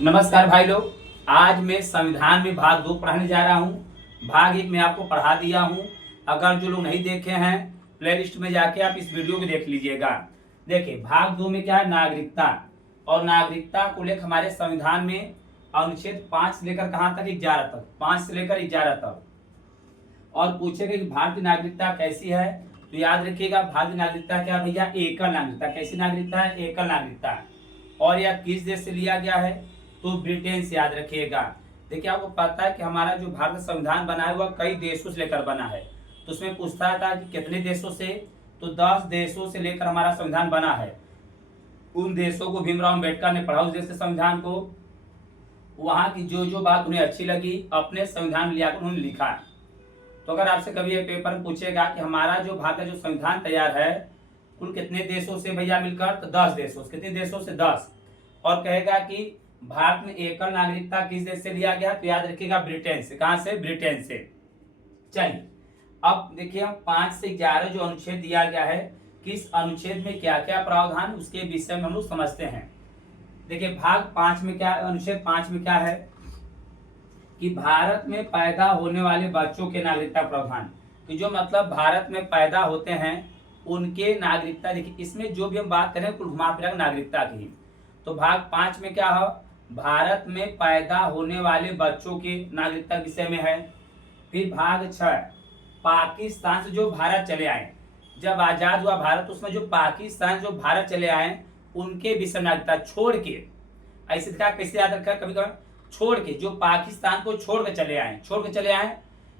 नमस्कार भाई लोग। आज मैं संविधान में भाग 2 पढ़ाने जा रहा हूँ। भाग 1 में आपको पढ़ा दिया हूँ। अगर जो लोग नहीं देखे हैं प्लेलिस्ट में जाके आप इस वीडियो को देख लीजिएगा। देखिए भाग 2 में क्या है, नागरिकता। और नागरिकता को लेकर हमारे संविधान में अनुच्छेद 5 से लेकर कहाँ तक, 11 तक, 5 से लेकर 11 तक। और पूछेगा कि भारतीय नागरिकता कैसी है, तो याद रखिएगा भारतीय नागरिकता क्या भैया, एकल नागरिकता। कैसी नागरिकता है, एकल नागरिकता। और यह किस देश से लिया गया है, तो ब्रिटेन से। याद रखिएगा। देखिए आपको पता है कि हमारा जो भारत का संविधान बना है वह कई देशों से लेकर बना है। तो उसमें पूछता था कि कितने देशों से, तो 10 देशों से लेकर हमारा संविधान बना है। उन देशों को भीमराव अम्बेडकर ने पढ़ा, उस देश के संविधान को। वहां की जो जो बात उन्हें अच्छी लगी अपने संविधान में लिया कर उन्होंने लिखा। तो अगर आपसे कभी ये पेपर में पूछेगा कि हमारा जो भारत का जो संविधान तैयार है कुल कितने देशों से भैया मिलकर, तो 10 देशों से। कितने देशों से, 10। और कहेगा कि भारत में एकल नागरिकता किस देश से लिया गया, तो याद रखिएगा ब्रिटेन से। कहां से, ब्रिटेन से। चलिए अब देखिए हम 5 से 11 जो अनुच्छेद दिया गया है, किस अनुच्छेद में क्या क्या प्रावधान, उसके विषय में हम लोग समझते हैं। देखिए भाग 5 में क्या, अनुच्छेद 5 में क्या है कि भारत में पैदा होने वाले बच्चों के नागरिकता प्रावधान। तो जो मतलब भारत में पैदा होते हैं उनके नागरिकता। देखिए इसमें जो भी हम बात करें कुल घुमा फिरा नागरिकता की। तो भाग 5 में क्या है, भारत में पैदा होने वाले बच्चों के नागरिकता विषय में है। फिर भाग 6 पाकिस्तान से जो भारत चले आए, जब आजाद हुआ भारत, उसमें जो पाकिस्तान जो भारत चले आए उनके विषय नागरिकता छोड़ के। ऐसे दिखा कैसे याद रखा, कभी कभी छोड़ के, जो पाकिस्तान को छोड़ के चले आए,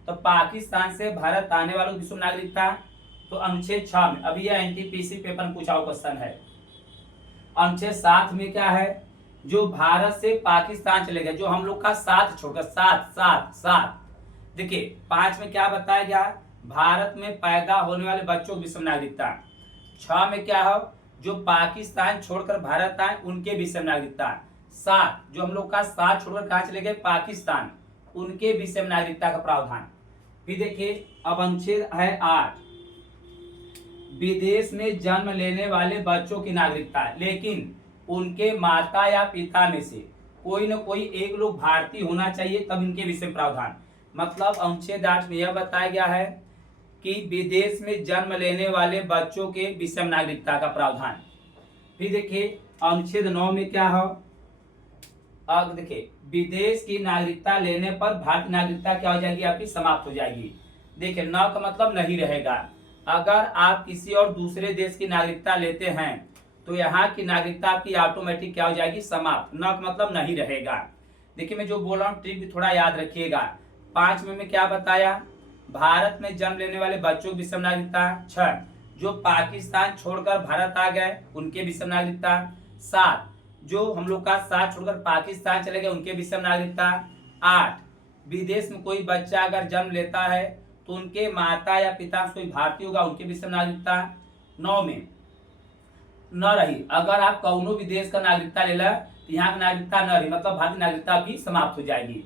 तो पाकिस्तान से भारत आने वालों की विश्व नागरिकता। तो अनुच्छेद 6 में, अभी यह एनटीपीसी पेपर में पूछा हुआ क्वेश्चन है। अनुच्छेद 7 में क्या है, जो भारत से पाकिस्तान चले गए, जो हम लोग का साथ छोड़कर, साथ। देखिए 5 में क्या बताया गया, भारत में पैदा होने वाले बच्चों की विश्व नागरिकता। 6 में क्या है, जो पाकिस्तान छोड़कर भारत आए उनके विषय नागरिकता। 7 जो हम लोग का साथ छोड़कर कहा चले गए, पाकिस्तान, उनके विषय नागरिकता का प्रावधान। फिर देखिए अब अनुच्छेद है 8, विदेश में जन्म लेने वाले बच्चों की नागरिकता, लेकिन उनके माता या पिता में से कोई न कोई एक लोग भारतीय होना चाहिए, तब इनके विषय प्रावधान। मतलब अनुच्छेद 8 में यह बताया गया है कि विदेश में जन्म लेने वाले बच्चों के विषय नागरिकता का प्रावधान। फिर देखिए अनुच्छेद 9 में क्या है, अब देखिए विदेश की नागरिकता लेने पर भारतीय नागरिकता क्या हो जाएगी, आपकी समाप्त हो जाएगी। देखिए न का मतलब नहीं रहेगा। अगर आप किसी और दूसरे देश की नागरिकता लेते हैं तो यहाँ की नागरिकता आपकी ऑटोमेटिक क्या हो जाएगी, समाप्त। न का मतलब नहीं रहेगा। देखिए मैं जो बोल रहा हूँ ट्रिक भी थोड़ा याद रखिएगा। 5 में क्या बताया, भारत में जन्म लेने वाले बच्चों की विषय नागरिकता। 6 जो पाकिस्तान छोड़कर भारत आ गए उनके विषय नागरिकता। 7 जो हम लोग का साथ छोड़कर पाकिस्तान चले गए उनके विषय नागरिकता। 8 विदेश में कोई बच्चा अगर जन्म लेता है तो उनके माता या पिता कोई भारतीय होगा, उनके विषय नागरिकता। 9 में न रही, अगर आप कौनो भी देश का नागरिकता ले ला तो यहाँ की नागरिकता न रही, मतलब भारतीय नागरिकता भी समाप्त हो जाएगी।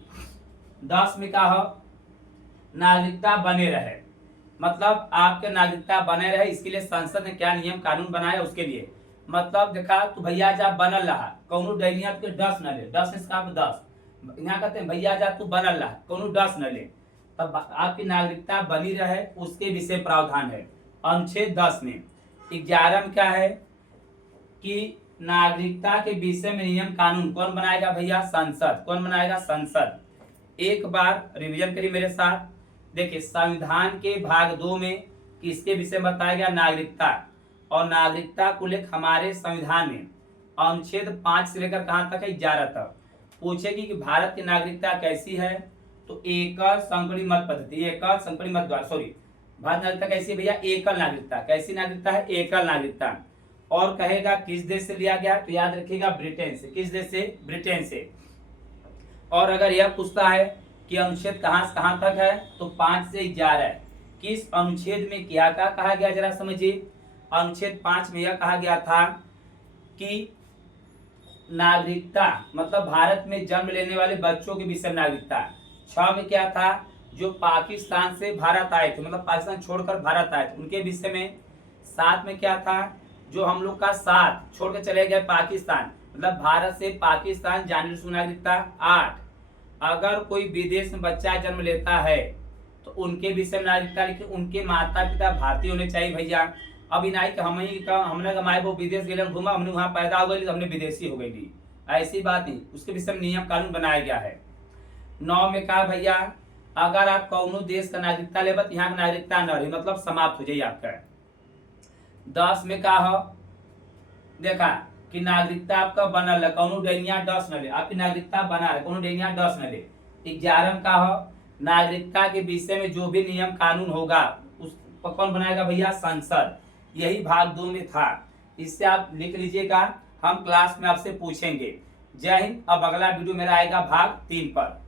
10 में क्या हो, नागरिकता बने रहे, मतलब आपके नागरिकता बने रहे, इसके लिए संसद ने क्या नियम कानून बनाया उसके लिए। मतलब देखा तो भैया जा बनल रहा, कौनो डैलिया के 10 न ले, 10 इसका 10, यहाँ कहते हैं भैया जा तू बनल रहा, कौनो 10 न ले, तब आपकी नागरिकता बनी रहे, उसके विषय प्रावधान है अनुच्छेद 10 में। 11 में क्या है कि नागरिकता के विषय में नियम कानून कौन बनाएगा भैया, संसद। कौन बनाएगा, संसद। एक बार रिवीजन करिए मेरे साथ। देखिए संविधान के भाग 2 में किसके विषय में बताया गया, नागरिकता। और नागरिकता को लेकर हमारे संविधान में अनुच्छेद 5 से लेकर कहां तक है, 11 तक। पूछेगी कि भारत की नागरिकता कैसी है, तो एकल संकरी मत पद्धति, एकल संकरी मत द्वारा, सॉरी, भारत नागरिकता कैसी है भैया, एकल नागरिकता। कैसी नागरिकता है, एकल नागरिकता। और कहेगा किस देश से लिया गया, तो याद रखिएगा ब्रिटेन से। किस देश से, ब्रिटेन से। और अगर यह पूछता है कि अनुच्छेद कहां से कहां तक है, तो 5 से 11 किस अनुच्छेद में क्या क्या कहा गया, जरा समझिए। अनुच्छेद 5 में यह कहा गया था कि नागरिकता मतलब भारत में जन्म लेने वाले बच्चों की विषय नागरिकता। 6 में क्या था, जो पाकिस्तान से भारत आए थे, मतलब पाकिस्तान छोड़कर भारत आए थे, उनके विषय में। 7 में क्या था, जो हम लोग का 7 छोड़ के चले गए पाकिस्तान, मतलब भारत से पाकिस्तान जाने की नागरिकता 8। अगर कोई विदेश में बच्चा जन्म लेता है तो उनके विषय में नागरिकता लिखी, उनके माता पिता भारतीय होने चाहिए भैया। अब इनाई कि हमने माए वो विदेश गए घूमा, हमने वहां पैदा हो गई तो हमने विदेशी हो गई, ऐसी बात नहीं, उसके विषय में नियम कानून बनाया गया है। 9 में कहा भैया अगर आप कौनो देश का नागरिकता लेबा तो यहाँ की नागरिकता न रही, मतलब समाप्त हो जाए आपका। 10 में कहा हो देखा कि नागरिकता आपका बनल है, कौनो डेनिया डस न ले, आपकी नागरिकता बना है, कौनो डेनिया डस न ले। 11 में कहा हो नागरिकता के विषय में जो भी नियम कानून होगा उस कौन बनाएगा भैया, संसद। यही भाग 2 में था, इससे आप लिख लीजिएगा, हम क्लास में आपसे पूछेंगे। जय हिंद। अब अगला वीडियो मेरा आएगा भाग 3 पर।